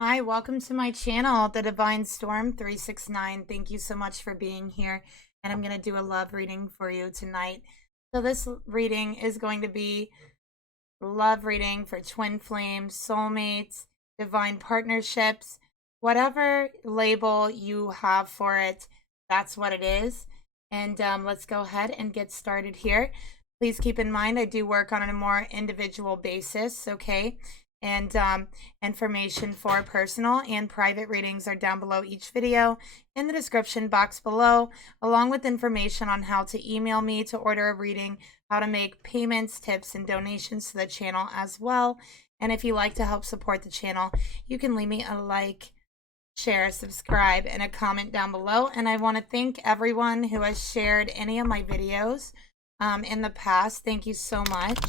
Hi, welcome to my channel, The Divine Storm 369. Thank you so much for being here. And I'm going to do a love reading for you tonight. So this reading is going to be love reading for twin flames, soulmates, divine partnerships, whatever label you have for it, that's what it is. And let's go ahead and get started here. Please keep in mind I do work on a more individual basis, okay? And information for personal and private readings are down below each video in the description box below, along with information on how to email me to order a reading, how to make payments, tips, and donations to the channel as well. And if you like to help support the channel, you can leave me a like, share, subscribe, and a comment down below. And I want to thank everyone who has shared any of my videos in the past. Thank you so much.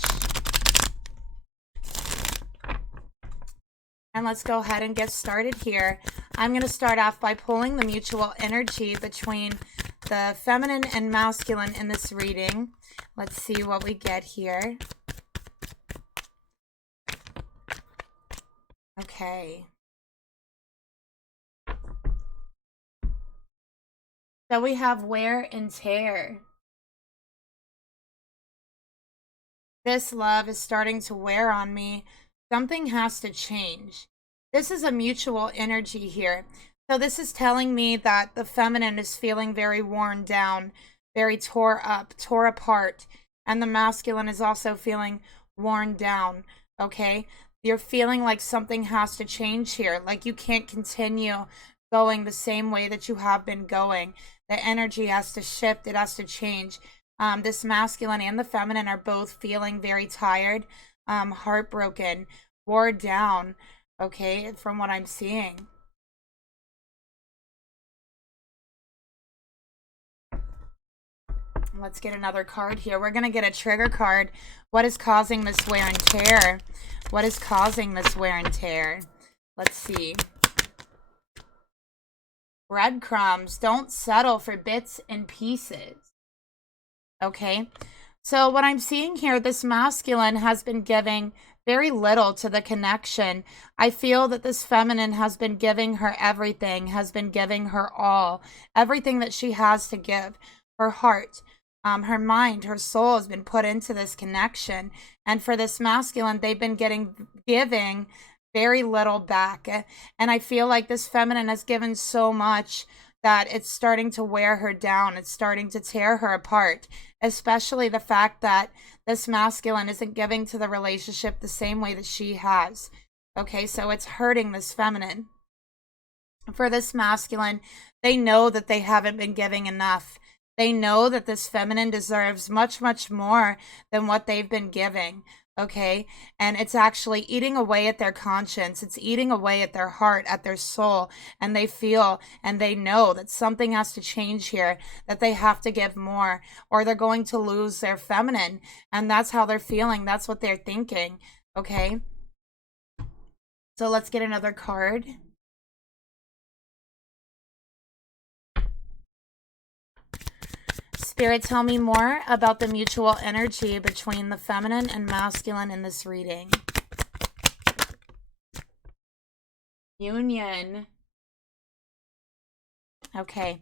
And let's go ahead and get started here. I'm going to start off by pulling the mutual energy between the feminine and masculine in this reading. Let's see what we get here. Okay. So we have wear and tear. This love is starting to wear on me. Something has to change. This is a mutual energy here. So this is telling me that the feminine is feeling very worn down, very tore up, tore apart. And the masculine is also feeling worn down, okay? You're feeling like something has to change here. Like you can't continue going the same way that you have been going. The energy has to shift. It has to change. This masculine and the feminine are both feeling very tired, heartbroken, wore down, okay, from what I'm seeing. Let's get another card here. We're going to get a trigger card. What is causing this wear and tear? What is causing this wear and tear? Let's see. Breadcrumbs. Don't settle for bits and pieces. Okay, so what I'm seeing here, this masculine has been giving very little to the connection. I feel that this feminine has been giving her everything, has been giving her all, everything that she has to give. Her heart, her mind, her soul has been put into this connection. And for this masculine, they've been giving very little back. And I feel like this feminine has given so much that it's starting to wear her down. It's starting to tear her apart, especially the fact that this masculine isn't giving to the relationship the same way that she has. Okay, so it's hurting this feminine. For this masculine, they know that they haven't been giving enough. They know that this feminine deserves much, much more than what they've been giving. Okay, and it's actually eating away at their conscience. It's eating away at their heart, at their soul, and they feel and they know that something has to change here, that they have to give more or they're going to lose their feminine. And that's how they're feeling. That's what they're thinking. Okay, so let's get another card. Spirit, tell me more about the mutual energy between the feminine and masculine in this reading. Union. Okay.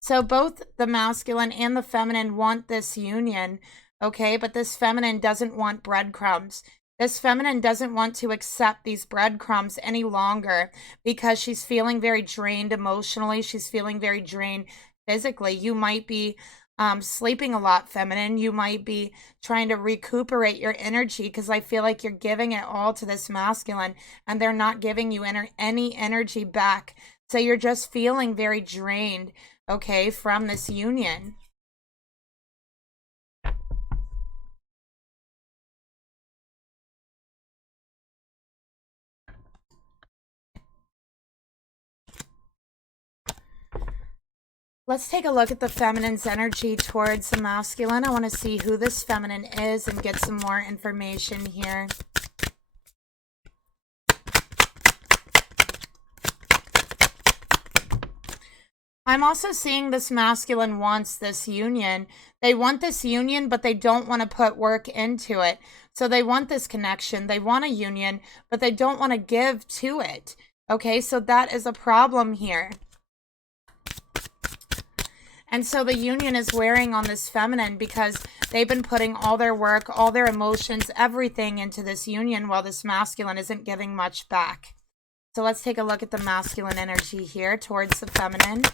So both the masculine and the feminine want this union, okay? But this feminine doesn't want breadcrumbs. This feminine doesn't want to accept these breadcrumbs any longer because she's feeling very drained emotionally. She's feeling very drained physically. You might be sleeping a lot, feminine. You might be trying to recuperate your energy because I feel like you're giving it all to this masculine and they're not giving you any energy back. So you're just feeling very drained, okay, from this union. Let's take a look at the feminine's energy towards the masculine. I want to see who this feminine is and get some more information here. I'm also seeing this masculine wants this union. They want this union, but they don't want to put work into it. So they want this connection. They want a union, but they don't want to give to it. Okay, so that is a problem here. And so the union is wearing on this feminine because they've been putting all their work, all their emotions, everything into this union while this masculine isn't giving much back. So let's take a look at the masculine energy here towards the feminine.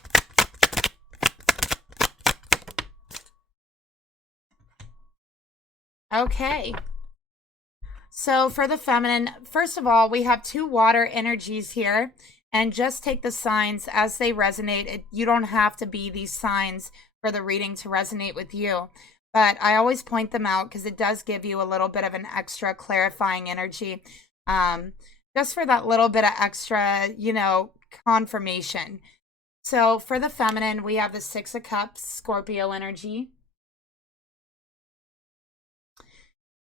Okay. So for the feminine, first of all, we have 2 water energies here. And just take the signs as they resonate. You don't have to be these signs for the reading to resonate with you. But I always point them out because it does give you a little bit of an extra clarifying energy. Just for that little bit of extra, you know, confirmation. So for the feminine, we have the 6 of Cups, Scorpio energy.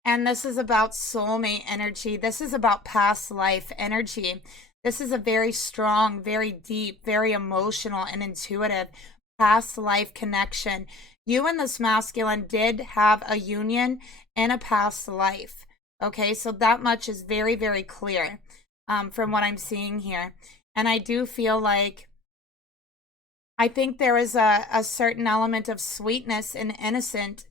And this is about soulmate energy. This is about past life energy. This is a very strong, very deep, very emotional and intuitive past life connection. You and this masculine did have a union in a past life. Okay, so that much is very, very clear from what I'm seeing here. And I do feel like, I think there is a certain element of sweetness and innocence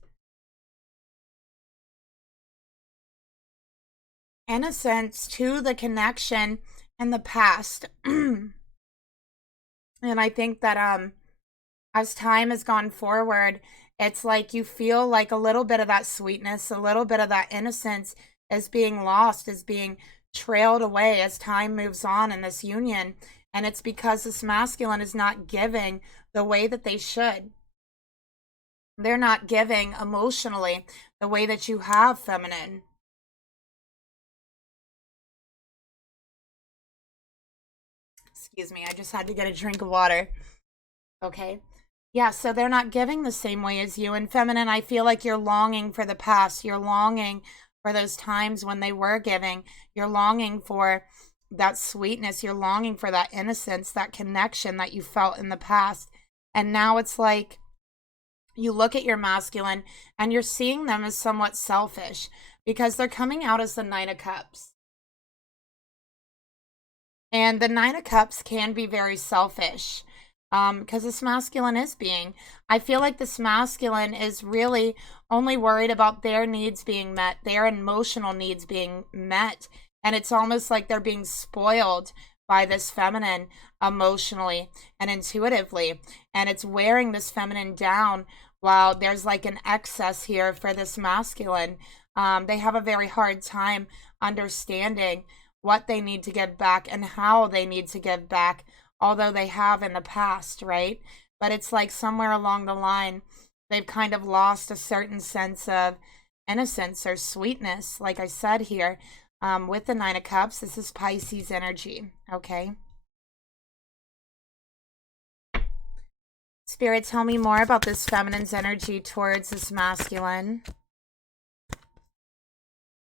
to the connection in the past. And I think that as time has gone forward, it's like you feel like a little bit of that sweetness, a little bit of that innocence is being lost, is being trailed away as time moves on in this union. And it's because this masculine is not giving the way that they should. They're not giving emotionally the way that you have, feminine. Excuse me, I just had to get a drink of water. Okay. Yeah, so they're not giving the same way as you. And feminine, I feel like you're longing for the past. You're longing for those times when they were giving. You're longing for that sweetness. You're longing for that innocence, that connection that you felt in the past. And now it's like you look at your masculine and you're seeing them as somewhat selfish because they're coming out as the 9 of Cups. And the 9 of Cups can be very selfish because this masculine is being. I feel like this masculine is really only worried about their needs being met, their emotional needs being met. And it's almost like they're being spoiled by this feminine emotionally and intuitively. And it's wearing this feminine down while there's like an excess here for this masculine. They have a very hard time understanding what they need to give back and how they need to give back, although they have in the past, right? But it's like somewhere along the line, they've kind of lost a certain sense of innocence or sweetness, like I said here. With the 9 of Cups, this is Pisces energy, okay? Spirit, tell me more about this feminine's energy towards this masculine.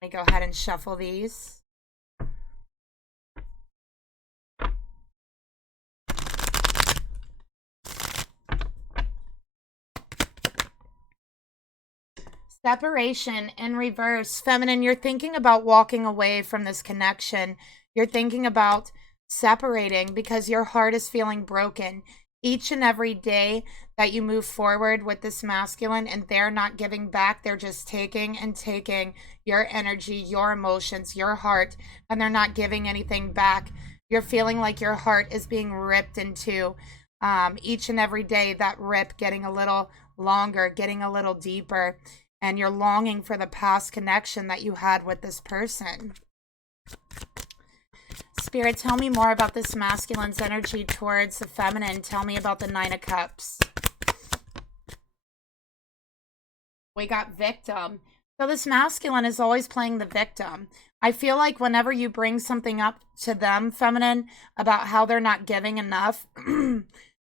Let me go ahead and shuffle these. Separation in reverse. Feminine, you're thinking about walking away from this connection. You're thinking about separating because your heart is feeling broken. Each and every day that you move forward with this masculine and they're not giving back, they're just taking and taking your energy, your emotions, your heart, and they're not giving anything back. You're feeling like your heart is being ripped in two. Each and every day, that rip getting a little longer, getting a little deeper. And you're longing for the past connection that you had with this person. Spirit, tell me more about this masculine's energy towards the feminine. Tell me about the 9 of Cups. We got victim. So this masculine is always playing the victim. I feel like whenever you bring something up to them, feminine, about how they're not giving enough,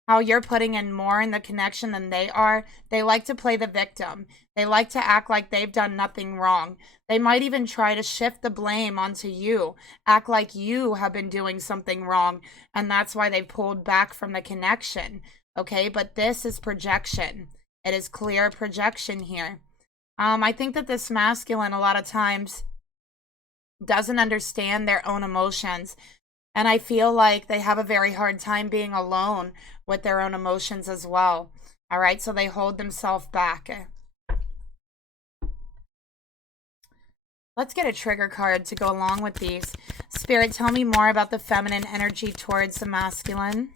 how you're putting in more in the connection than they are, they like to play the victim. They like to act like they've done nothing wrong. They might even try to shift the blame onto you, act like you have been doing something wrong, and that's why they've pulled back from the connection, okay? But this is projection. It is clear projection here. I think that this masculine a lot of times doesn't understand their own emotions. And I feel like they have a very hard time being alone with their own emotions as well. All right, so they hold themselves back. Let's get a trigger card to go along with these. Spirit, tell me more about the feminine energy towards the masculine.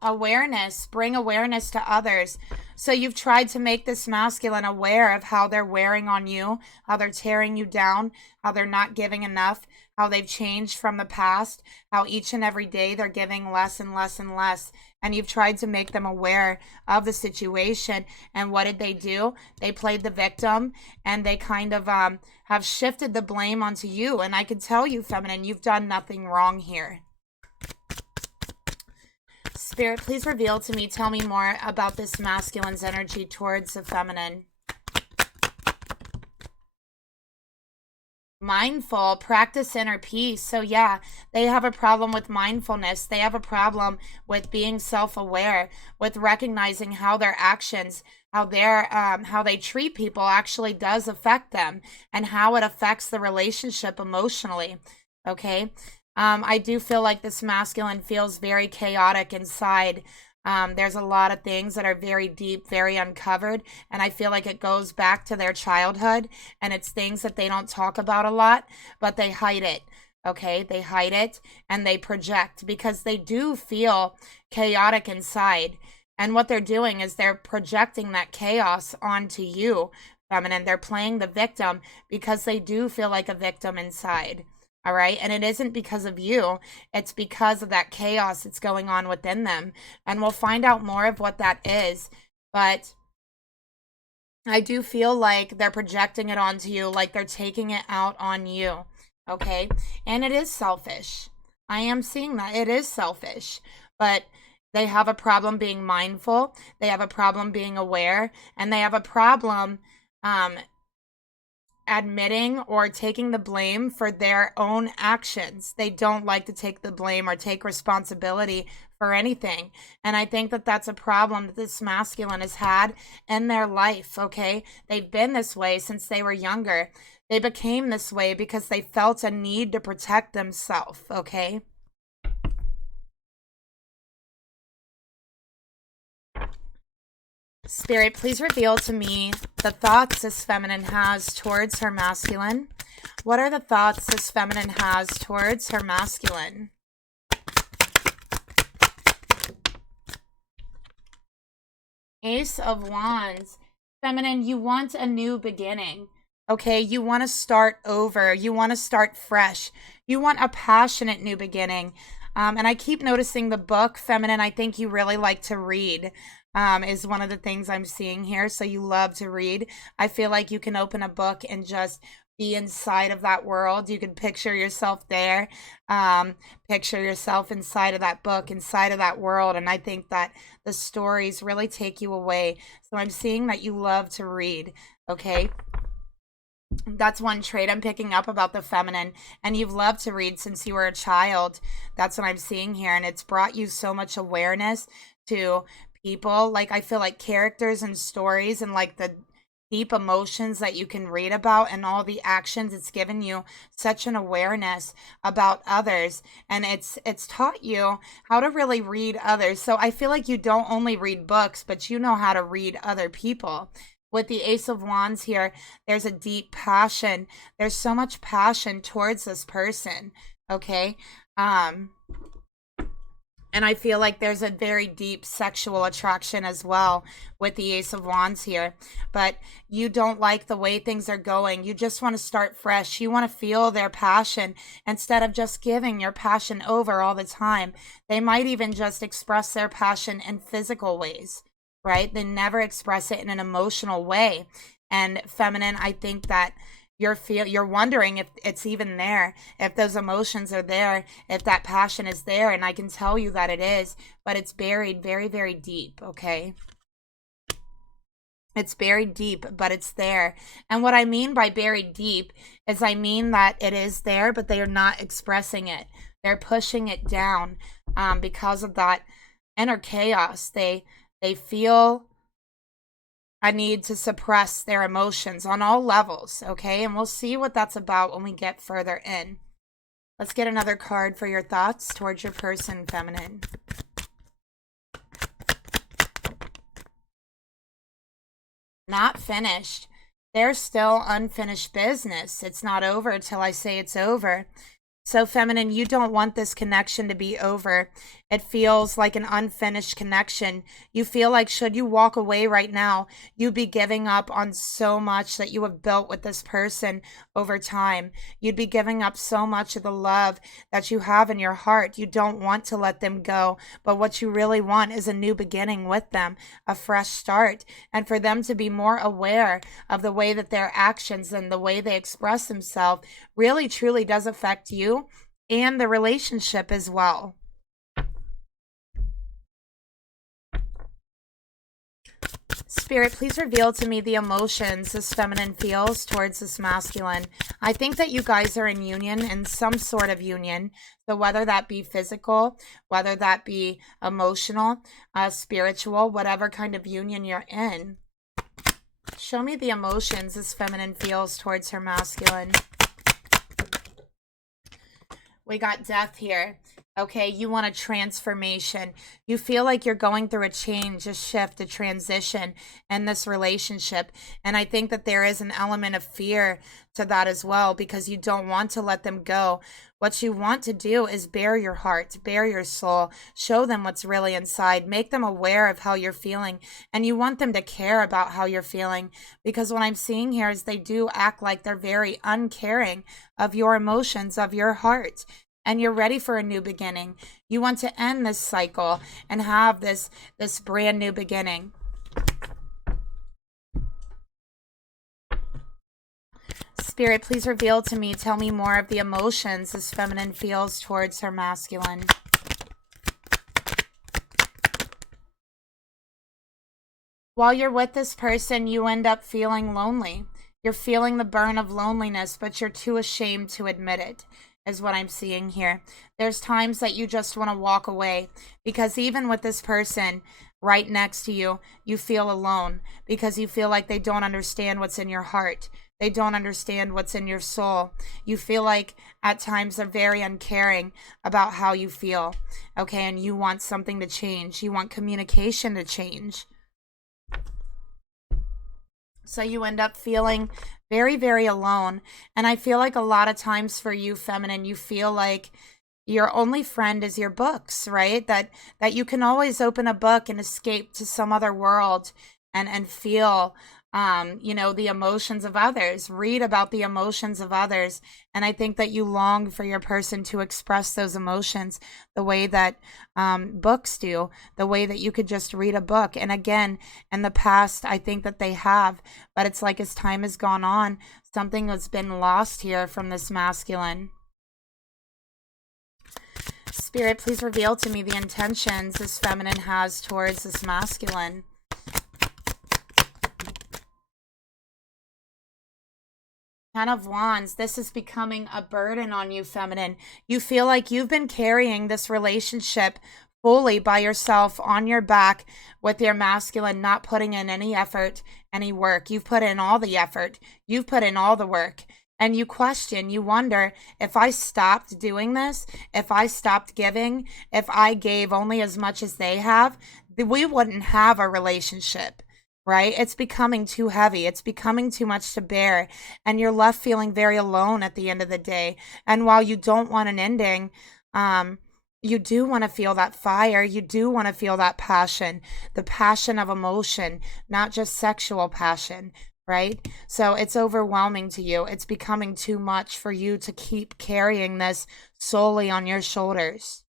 Awareness. Bring awareness to others. So you've tried to make this masculine aware of how they're wearing on you, how they're tearing you down, how they're not giving enough, how they've changed from the past, how each and every day they're giving less and less and less. And you've tried to make them aware of the situation. And what did they do? They played the victim, and they kind of have shifted the blame onto you. And I can tell you, feminine, you've done nothing wrong here. Spirit, please reveal to me, tell me more about this masculine's energy towards the feminine. Mindful, practice inner peace. So yeah, they have a problem with mindfulness. They have a problem with being self-aware, with recognizing how their actions, how they treat people actually does affect them, and how it affects the relationship emotionally. Okay. I do feel like this masculine feels very chaotic inside. There's a lot of things that are very deep, very uncovered, and I feel like it goes back to their childhood, and it's things that they don't talk about a lot, but they hide it. Okay, they hide it and they project because they do feel chaotic inside. And what they're doing is they're projecting that chaos onto you, feminine. They're playing the victim because they do feel like a victim inside. All right. And it isn't because of you. It's because of that chaos that's going on within them. And we'll find out more of what that is. But I do feel like they're projecting it onto you, like they're taking it out on you. Okay. And it is selfish. I am seeing that. It is selfish. But they have a problem being mindful. They have a problem being aware. And they have a problem admitting or taking the blame for their own actions. They don't like to take the blame or take responsibility for anything. And I think that that's a problem that this masculine has had in their life, okay? They've been this way since they were younger. They became this way because they felt a need to protect themselves, okay? Spirit, please reveal to me the thoughts this feminine has towards her masculine. What are the thoughts this feminine has towards her masculine? Ace of Wands. Feminine, you want a new beginning. Okay, you want to start over. You want to start fresh. You want a passionate new beginning. And I keep noticing the book, feminine, I think you really like to read. Is one of the things I'm seeing here. So you love to read. I feel like you can open a book and just be inside of that world. You can picture yourself there, picture yourself inside of that book, inside of that world. And I think that the stories really take you away. So I'm seeing that you love to read. Okay. That's one trait I'm picking up about the feminine. And you've loved to read since you were a child. That's what I'm seeing here. And it's brought you so much awareness to people. Like, I feel like characters and stories and like the deep emotions that you can read about and all the actions, it's given you such an awareness about others, and it's taught you how to really read others. So I feel like you don't only read books, but you know how to read other people. With the Ace of Wands here, there's a deep passion. There's so much passion towards this person, okay? And I feel like there's a very deep sexual attraction as well with the Ace of Wands here. But you don't like the way things are going. You just want to start fresh. You want to feel their passion instead of just giving your passion over all the time. They might even just express their passion in physical ways, right? They never express it in an emotional way. And feminine, I think that you're wondering if it's even there, if those emotions are there, if that passion is there, and I can tell you that it is, but it's buried very, very deep, okay? It's buried deep, but it's there. And what I mean by buried deep is I mean that it is there, but they are not expressing it. They're pushing it down because of that inner chaos. They feel a need to suppress their emotions on all levels, okay? And we'll see what that's about when we get further in. Let's get another card for your thoughts towards your person, feminine. Not finished. There's still unfinished business. It's not over till I say it's over. So, feminine, you don't want this connection to be over. It feels like an unfinished connection. You feel like should you walk away right now, you'd be giving up on so much that you have built with this person over time. You'd be giving up so much of the love that you have in your heart. You don't want to let them go, but what you really want is a new beginning with them, a fresh start, and for them to be more aware of the way that their actions and the way they express themselves really truly does affect you and the relationship as well. Spirit, please reveal to me the emotions this feminine feels towards this masculine. I think that you guys are in union, in some sort of union. So whether that be physical, whether that be emotional, spiritual, whatever kind of union you're in. Show me the emotions this feminine feels towards her masculine. We got death here. Okay, you want a transformation. You feel like you're going through a change, a shift, a transition in this relationship. And I think that there is an element of fear to that as well, because you don't want to let them go. What you want to do is bare your heart, bare your soul, show them what's really inside, make them aware of how you're feeling. And you want them to care about how you're feeling, because what I'm seeing here is they do act like they're very uncaring of your emotions, of your heart. And you're ready for a new beginning. You want to end this cycle and have this brand new beginning. Spirit, please reveal to me, tell me more of the emotions this feminine feels towards her masculine. While you're with this person, you end up feeling lonely. You're feeling the burn of loneliness, but you're too ashamed to admit it. Is what I'm seeing here. There's times that you just want to walk away, because even with this person right next to you, you feel alone, because you feel like they don't understand what's in your heart. They don't understand what's in your soul. You feel like at times they're very uncaring about how you feel. Okay, and you want something to change. You want communication to change. So you end up feeling very, very alone. And I feel like a lot of times for you, feminine, you feel like your only friend is your books, right? That you can always open a book and escape to some other world and feel, the emotions of others, read about the emotions of others. And I think that you long for your person to express those emotions the way that books do, the way that you could just read a book. And again, in the past, I think that they have, but it's like as time has gone on, something has been lost here from this masculine. Spirit, please reveal to me the intentions this feminine has towards this masculine. Ten of Wands, this is becoming a burden on you, feminine. You feel like you've been carrying this relationship fully by yourself on your back with your masculine, not putting in any effort, any work. You've put in all the effort. You've put in all the work. And you question, you wonder, if I stopped doing this, if I stopped giving, if I gave only as much as they have, we wouldn't have a relationship. Right? It's becoming too heavy. It's becoming too much to bear. And you're left feeling very alone at the end of the day. And while you don't want an ending, you do want to feel that fire. You do want to feel that passion, the passion of emotion, not just sexual passion, right? So it's overwhelming to you. It's becoming too much for you to keep carrying this solely on your shoulders.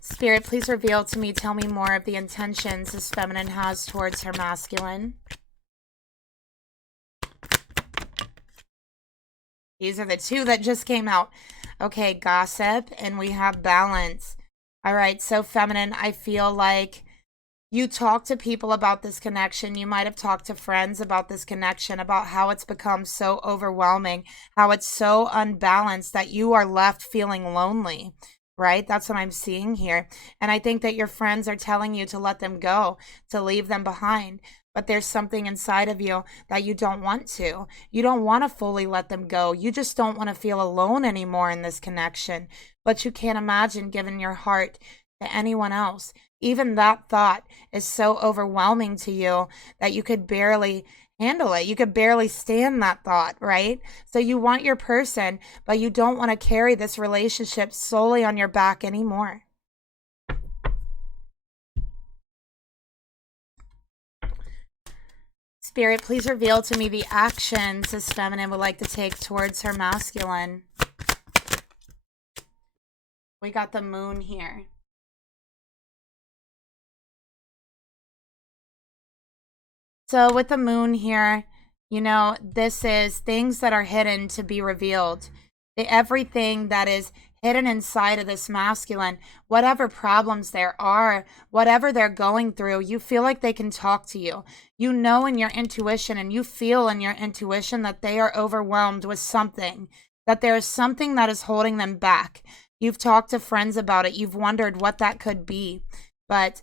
Spirit, please reveal to me, tell me more of the intentions this feminine has towards her masculine. These are the two that just came out. Okay, gossip, and we have balance. All right, so feminine, I feel like you talk to people about this connection. You might have talked to friends about this connection, about how it's become so overwhelming, how it's so unbalanced that you are left feeling lonely. right? That's what I'm seeing here. And I think that your friends are telling you to let them go, to leave them behind. But there's something inside of you that you don't want to. You don't want to fully let them go. You just don't want to feel alone anymore in this connection. But you can't imagine giving your heart to anyone else. Even that thought is so overwhelming to you that you could barely handle it. You could barely stand that thought, right? So you want your person, but you don't want to carry this relationship solely on your back anymore. Spirit, please reveal to me the actions this feminine would like to take towards her masculine. We got the moon here. So with the moon here, you know, this is things that are hidden to be revealed. Everything that is hidden inside of this masculine, whatever problems there are, whatever they're going through, you feel like they can talk to you. You know in your intuition, and you feel in your intuition that they are overwhelmed with something, that there is something that is holding them back. You've talked to friends about it. You've wondered what that could be, but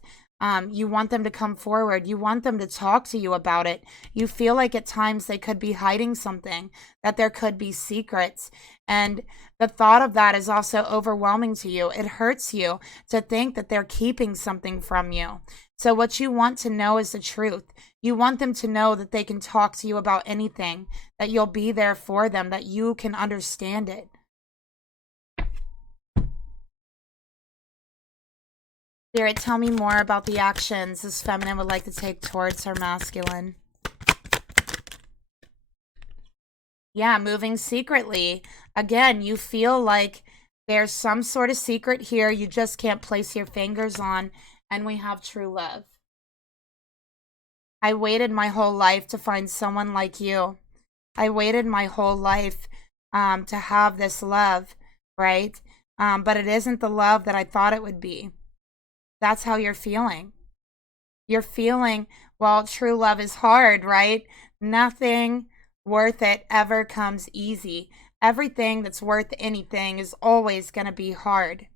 you want them to come forward. You want them to talk to you about it. You feel like at times they could be hiding something, that there could be secrets. And the thought of that is also overwhelming to you. It hurts you to think that they're keeping something from you. So what you want to know is the truth. You want them to know that they can talk to you about anything, that you'll be there for them, that you can understand it. Spirit, tell me more about the actions this feminine would like to take towards her masculine. Yeah, moving secretly. Again, you feel like there's some sort of secret here you just can't place your fingers on, and we have true love. I waited my whole life to find someone like you. I waited my whole life to have this love, right? But it isn't the love that I thought it would be. That's how you're feeling. You're feeling, well, true love is hard, right? Nothing worth it ever comes easy. Everything that's worth anything is always going to be hard.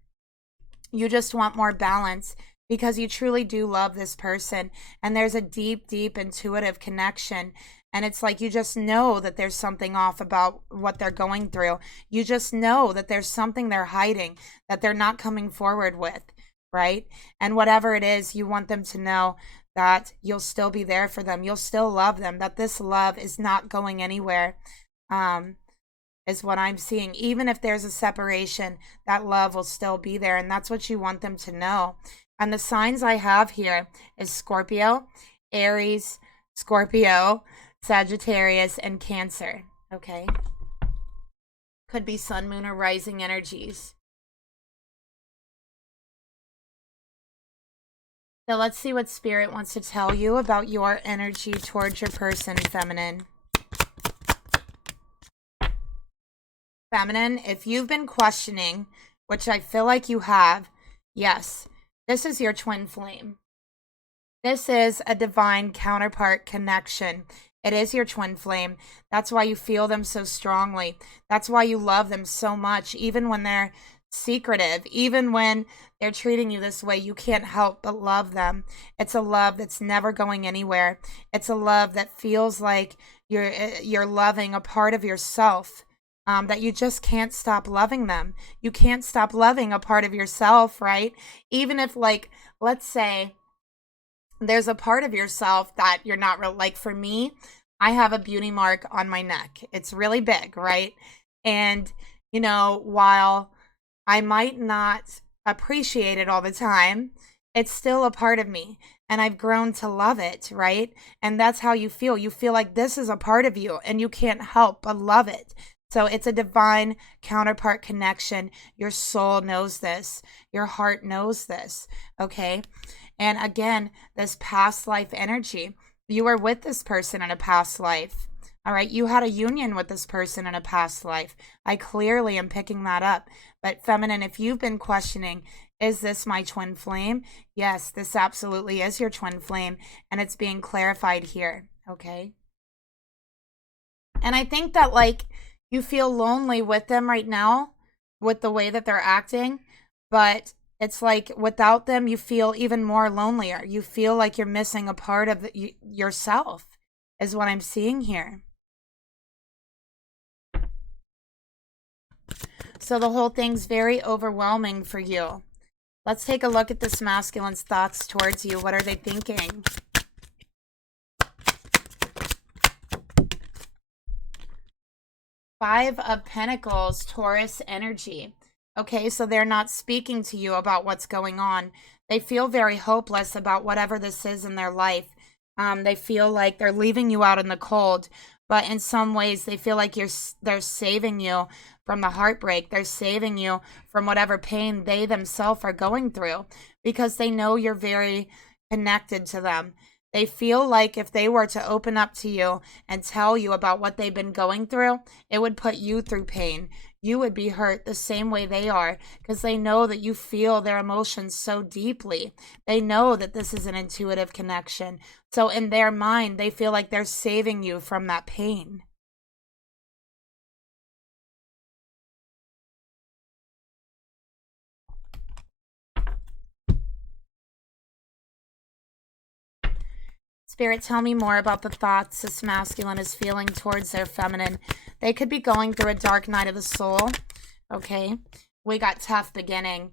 You just want more balance because you truly do love this person. And there's a deep, deep intuitive connection. And it's like you just know that there's something off about what they're going through. You just know that there's something they're hiding, that they're not coming forward with. Right? And whatever it is, you want them to know that you'll still be there for them. You'll still love them, that this love is not going anywhere, is what I'm seeing. Even if there's a separation, that love will still be there. And that's what you want them to know. And the signs I have here is Scorpio, Aries, Scorpio, Sagittarius, and Cancer. Okay? Could be sun, moon, or rising energies. So let's see what Spirit wants to tell you about your energy towards your person, feminine. Feminine, if you've been questioning, which I feel like you have, yes, this is your twin flame. This is a divine counterpart connection. It is your twin flame. That's why you feel them so strongly. That's why you love them so much, even when they're secretive, even when they're treating you this way, you can't help but love them. It's a love that's never going anywhere. It's a love that feels like you're loving a part of yourself, that you just can't stop loving them. You can't stop loving a part of yourself, right? Even if, like, let's say there's a part of yourself that you're not real. Like for me, I have a beauty mark on my neck. It's really big, right? And, you know, while I might not appreciate it all the time, it's still a part of me, and I've grown to love it, right? And that's how you feel. You feel like this is a part of you, and you can't help but love it. So it's a divine counterpart connection. Your soul knows this. Your heart knows this, okay? And again, this past life energy. You were with this person in a past life. All right, you had a union with this person in a past life. I clearly am picking that up. But feminine, if you've been questioning, is this my twin flame? Yes, this absolutely is your twin flame, and it's being clarified here, okay? And I think that, like, you feel lonely with them right now, with the way that they're acting, but it's like without them, you feel even more lonelier. You feel like you're missing a part of yourself, is what I'm seeing here. So the whole thing's very overwhelming for you. Let's take a look at this masculine's thoughts towards you. What are they thinking? Five of Pentacles, Taurus energy. Okay, so they're not speaking to you about what's going on. They feel very hopeless about whatever this is in their life. They feel like they're leaving you out in the cold, but in some ways they feel like they're saving you from the heartbreak. They're saving you from whatever pain they themselves are going through, because they know you're very connected to them. They feel like if they were to open up to you and tell you about what they've been going through, it would put you through pain. You would be hurt the same way they are, because they know that you feel their emotions so deeply. They know that this is an intuitive connection. So in their mind, they feel like they're saving you from that pain. Spirit, tell me more about the thoughts this masculine is feeling towards their feminine. They could be going through a dark night of the soul. Okay, we got tough beginning.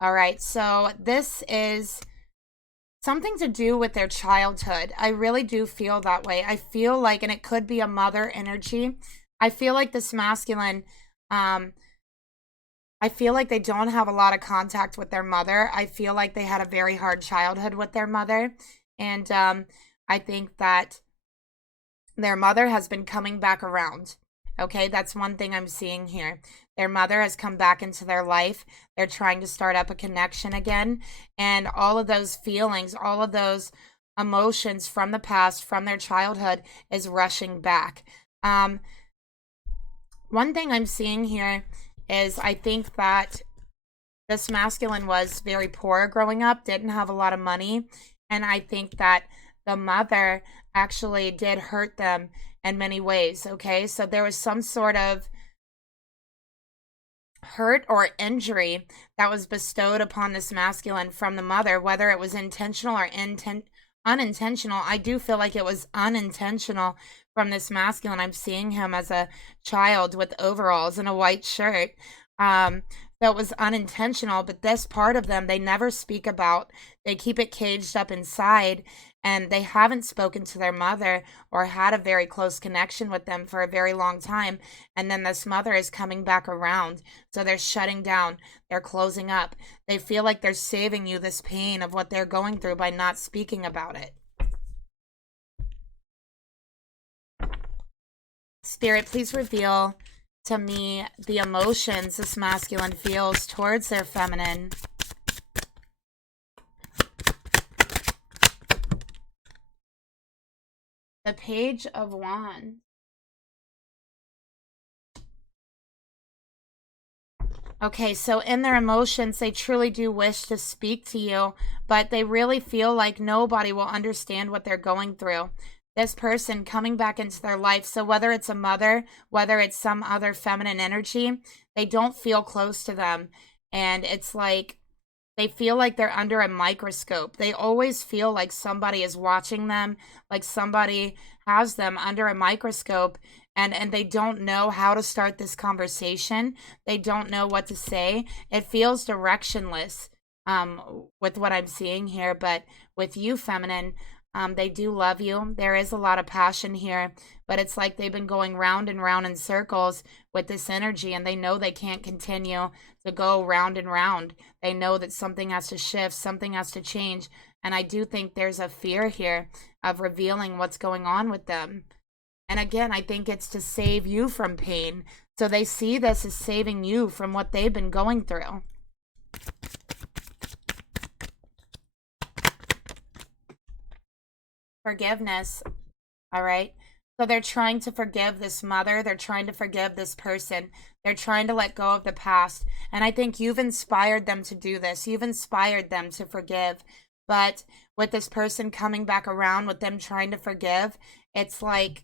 All right, so this is something to do with their childhood. I really do feel that way. I feel like, and it could be a mother energy. I feel like this masculine, I feel like they don't have a lot of contact with their mother. I feel like they had a very hard childhood with their mother. And I think that their mother has been coming back around. Okay, that's one thing I'm seeing here. Their mother has come back into their life. They're trying to start up a connection again. And all of those feelings, all of those emotions from the past, from their childhood, is rushing back. One thing I'm seeing here is I think that this masculine was very poor growing up, didn't have a lot of money. And I think that the mother actually did hurt them in many ways. Okay, so there was some sort of hurt or injury that was bestowed upon this masculine from the mother, whether it was intentional or unintentional. I do feel like it was unintentional from this masculine. I'm seeing him as a child with overalls and a white shirt. That was unintentional, but this part of them they never speak about. They keep it caged up inside, and they haven't spoken to their mother or had a very close connection with them for a very long time. And then this mother is coming back around, so they're shutting down, they're closing up. They feel like they're saving you this pain of what they're going through by not speaking about it. Spirit, please reveal to me the emotions this masculine feels towards their feminine. The Page of Wands. Okay, so in their emotions, they truly do wish to speak to you, but they really feel like nobody will understand what they're going through. This person coming back into their life, so whether it's a mother, whether it's some other feminine energy, they don't feel close to them. And it's like they feel like they're under a microscope. They always feel like somebody is watching them, like somebody has them under a microscope, and they don't know how to start this conversation. They don't know what to say. It feels directionless with what I'm seeing here, but with you, feminine, they do love you. There is a lot of passion here, but it's like they've been going round and round in circles with this energy, and they know they can't continue to go round and round. They know that something has to shift, something has to change, and I do think there's a fear here of revealing what's going on with them. And again, I think it's to save you from pain. So they see this as saving you from what they've been going through. Forgiveness. All right. So they're trying to forgive this mother. They're trying to forgive this person. They're trying to let go of the past. And I think you've inspired them to do this. You've inspired them to forgive. But with this person coming back around, with them trying to forgive, it's like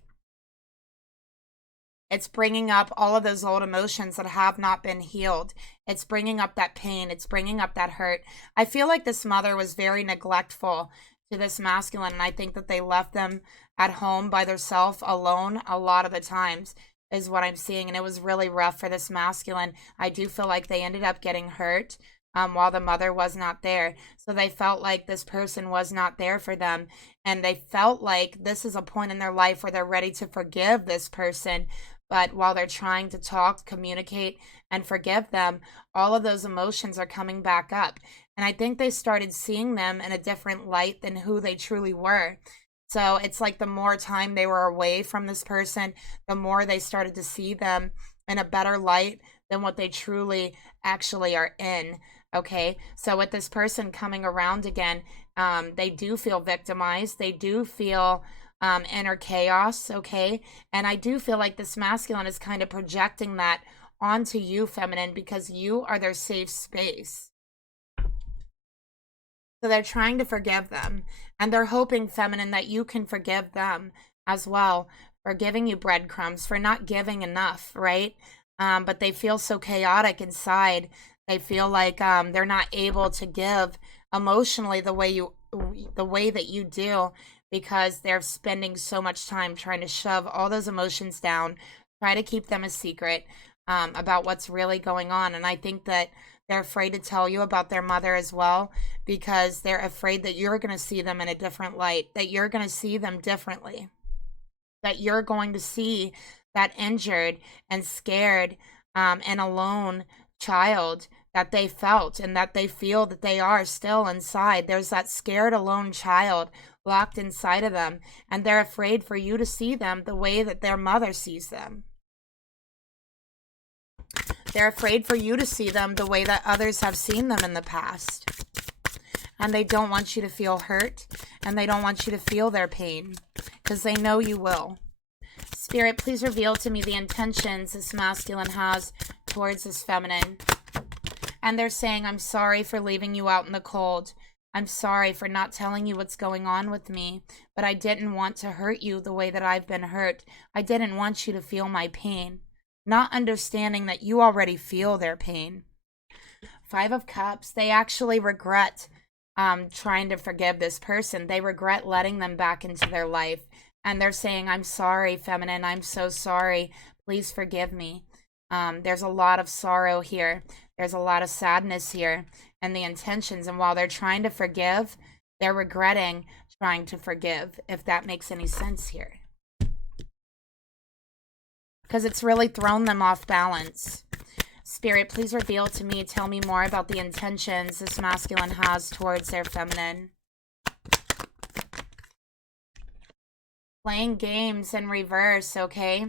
It's bringing up all of those old emotions that have not been healed. It's bringing up that pain. It's bringing up that hurt. I feel like this mother was very neglectful to this masculine, and I think that they left them at home by themselves alone a lot of the times is what I'm seeing, and it was really rough for this masculine. I do feel like they ended up getting hurt while the mother was not there. So they felt like this person was not there for them, and they felt like this is a point in their life where they're ready to forgive this person. But while they're trying to talk, communicate, and forgive them, all of those emotions are coming back up. And I think they started seeing them in a different light than who they truly were. So it's like the more time they were away from this person, the more they started to see them in a better light than what they truly actually are in. Okay, so with this person coming around again, they do feel victimized. They do feel inner chaos, okay? And I do feel like this masculine is kind of projecting that onto you, feminine, because you are their safe space. So they're trying to forgive them, and they're hoping, feminine, that you can forgive them as well for giving you breadcrumbs, for not giving enough, right? But they feel so chaotic inside. They feel like they're not able to give emotionally the way that you do, because they're spending so much time trying to shove all those emotions down, try to keep them a secret about what's really going on. And I think that they're afraid to tell you about their mother as well, because they're afraid that you're going to see them in a different light, that you're going to see them differently, that you're going to see that injured and scared and alone child that they felt and that they feel that they are still inside. There's that scared, alone child locked inside of them, and they're afraid for you to see them the way that their mother sees them. They're afraid for you to see them the way that others have seen them in the past. And they don't want you to feel hurt, and they don't want you to feel their pain, because they know you will. Spirit, please reveal to me the intentions this masculine has towards this feminine. And they're saying, I'm sorry for leaving you out in the cold. I'm sorry for not telling you what's going on with me, but I didn't want to hurt you the way that I've been hurt. I didn't want you to feel my pain, not understanding that you already feel their pain. 5 of Cups, they actually regret trying to forgive this person. They regret letting them back into their life. And they're saying, I'm sorry, feminine. I'm so sorry. Please forgive me. There's a lot of sorrow here. There's a lot of sadness here. And the intentions. And while they're trying to forgive, they're regretting trying to forgive, if that makes any sense here. Because it's really thrown them off balance. Spirit, please reveal to me, tell me more about the intentions this masculine has towards their feminine. Playing games in reverse, okay?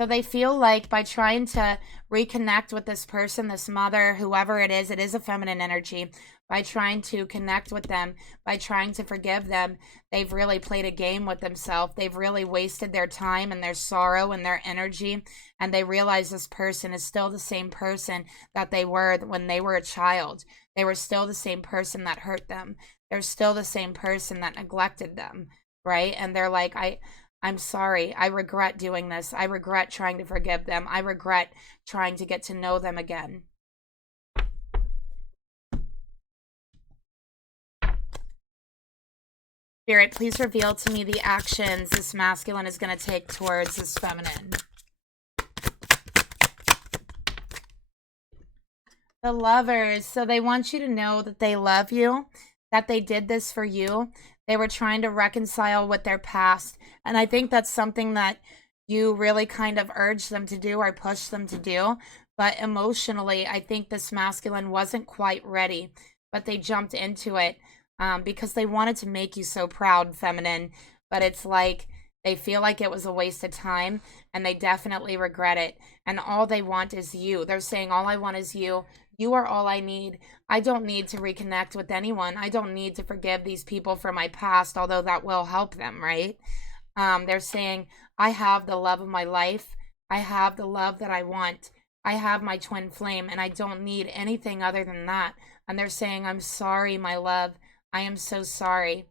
So they feel like by trying to reconnect with this person, this mother, whoever it is a feminine energy, by trying to connect with them, by trying to forgive them, they've really played a game with themselves. They've really wasted their time and their sorrow and their energy, and they realize this person is still the same person that they were when they were a child. They were still the same person that hurt them. They're still the same person that neglected them, right? And they're like, I'm sorry. I regret doing this. I regret trying to forgive them. I regret trying to get to know them again. Spirit, please reveal to me the actions this masculine is going to take towards this feminine. The Lovers. So they want you to know that they love you, that they did this for you. They were trying to reconcile with their past. And I think that's something that you really kind of urged them to do or pushed them to do. But emotionally, I think this masculine wasn't quite ready. But they jumped into it because they wanted to make you so proud, feminine. But it's like they feel like it was a waste of time. And they definitely regret it. And all they want is you. They're saying, all I want is you. You are all I need. I don't need to reconnect with anyone. I don't need to forgive these people for my past, although that will help them, right? They're saying, I have the love of my life. I have the love that I want. I have my twin flame, and I don't need anything other than that. And they're saying, I'm sorry, my love. I am so sorry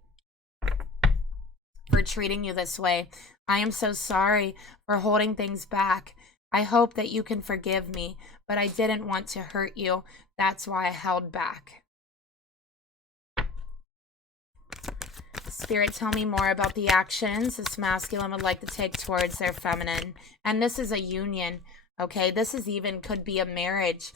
for treating you this way. I am so sorry for holding things back. I hope that you can forgive me, but I didn't want to hurt you. That's why I held back. Spirit, tell me more about the actions this masculine would like to take towards their feminine. And this is a union, okay? This is even could be a marriage.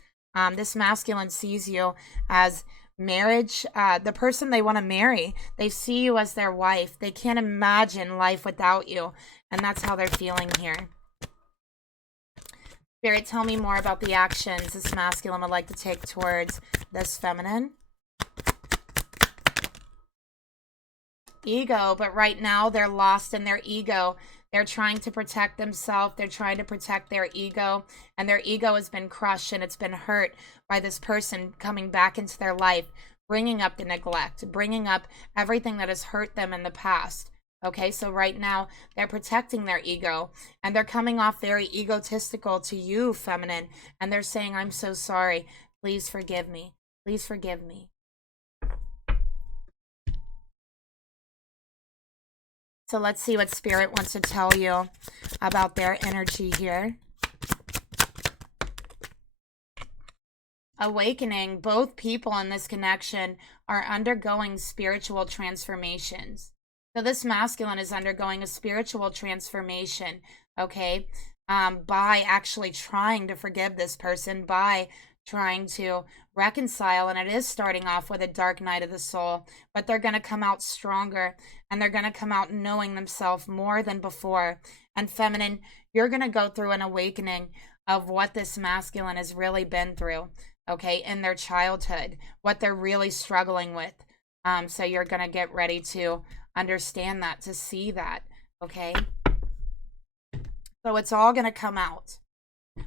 This masculine sees you as marriage, the person they want to marry. They see you as their wife. They can't imagine life without you. And that's how they're feeling here. Spirit, tell me more about the actions this masculine would like to take towards this feminine. Ego, but right now they're lost in their ego. They're trying to protect themselves. They're trying to protect their ego, and their ego has been crushed and it's been hurt by this person coming back into their life, bringing up the neglect, bringing up everything that has hurt them in the past. Okay, so right now they're protecting their ego, and they're coming off very egotistical to you, feminine, and they're saying, I'm so sorry. Please forgive me. Please forgive me. So let's see what Spirit wants to tell you about their energy here. Awakening, both people in this connection are undergoing spiritual transformations. So this masculine is undergoing a spiritual transformation, okay, by actually trying to forgive this person, by trying to reconcile, and it is starting off with a dark night of the soul, but they're going to come out stronger, and they're going to come out knowing themselves more than before. And feminine, you're going to go through an awakening of what this masculine has really been through, okay, in their childhood, what they're really struggling with. So you're going to get ready to understand that, to see that, okay? So it's all going to come out.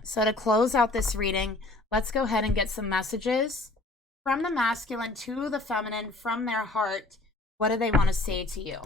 So to close out this reading, let's go ahead and get some messages from the masculine to the feminine, from their heart. What do they want to say to you?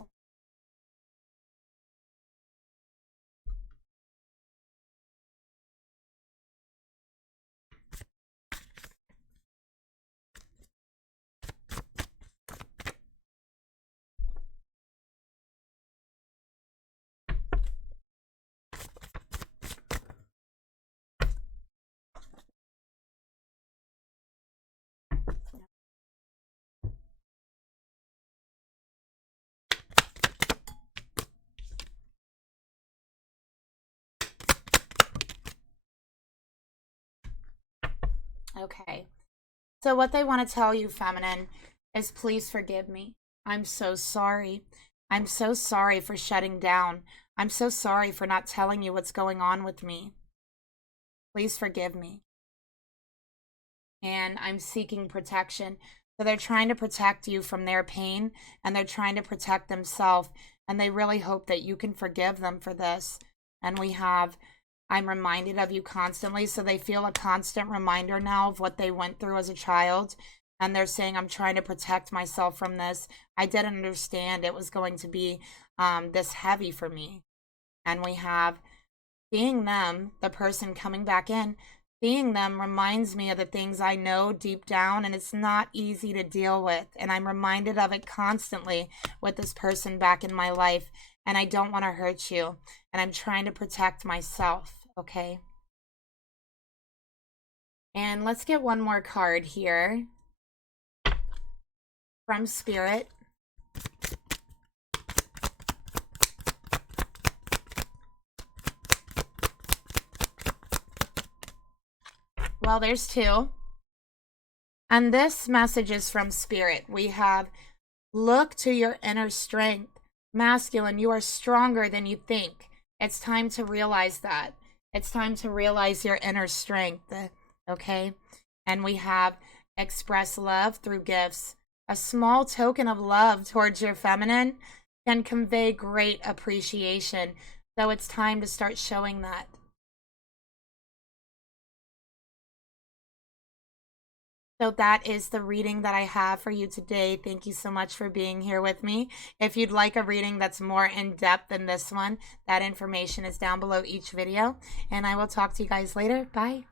Okay, so what they want to tell you, feminine, is please forgive me. I'm so sorry. I'm so sorry for shutting down. I'm so sorry for not telling you what's going on with me. Please forgive me. And I'm seeking protection. So they're trying to protect you from their pain, and they're trying to protect themselves, and they really hope that you can forgive them for this. And we have, I'm reminded of you constantly. So they feel a constant reminder now of what they went through as a child. And they're saying, I'm trying to protect myself from this. I didn't understand it was going to be this heavy for me. And we have, seeing them, the person coming back in, seeing them reminds me of the things I know deep down, and it's not easy to deal with. And I'm reminded of it constantly with this person back in my life. And I don't want to hurt you. And I'm trying to protect myself, okay? And let's get one more card here from Spirit. Well, there's two. And this message is from Spirit. We have, look to your inner strength. Masculine, you are stronger than you think. It's time to realize that. It's time to realize your inner strength, okay? And we have, express love through gifts. A small token of love towards your feminine can convey great appreciation. So it's time to start showing that. So that is the reading that I have for you today. Thank you so much for being here with me. If you'd like a reading that's more in-depth than this one, that information is down below each video. And I will talk to you guys later. Bye.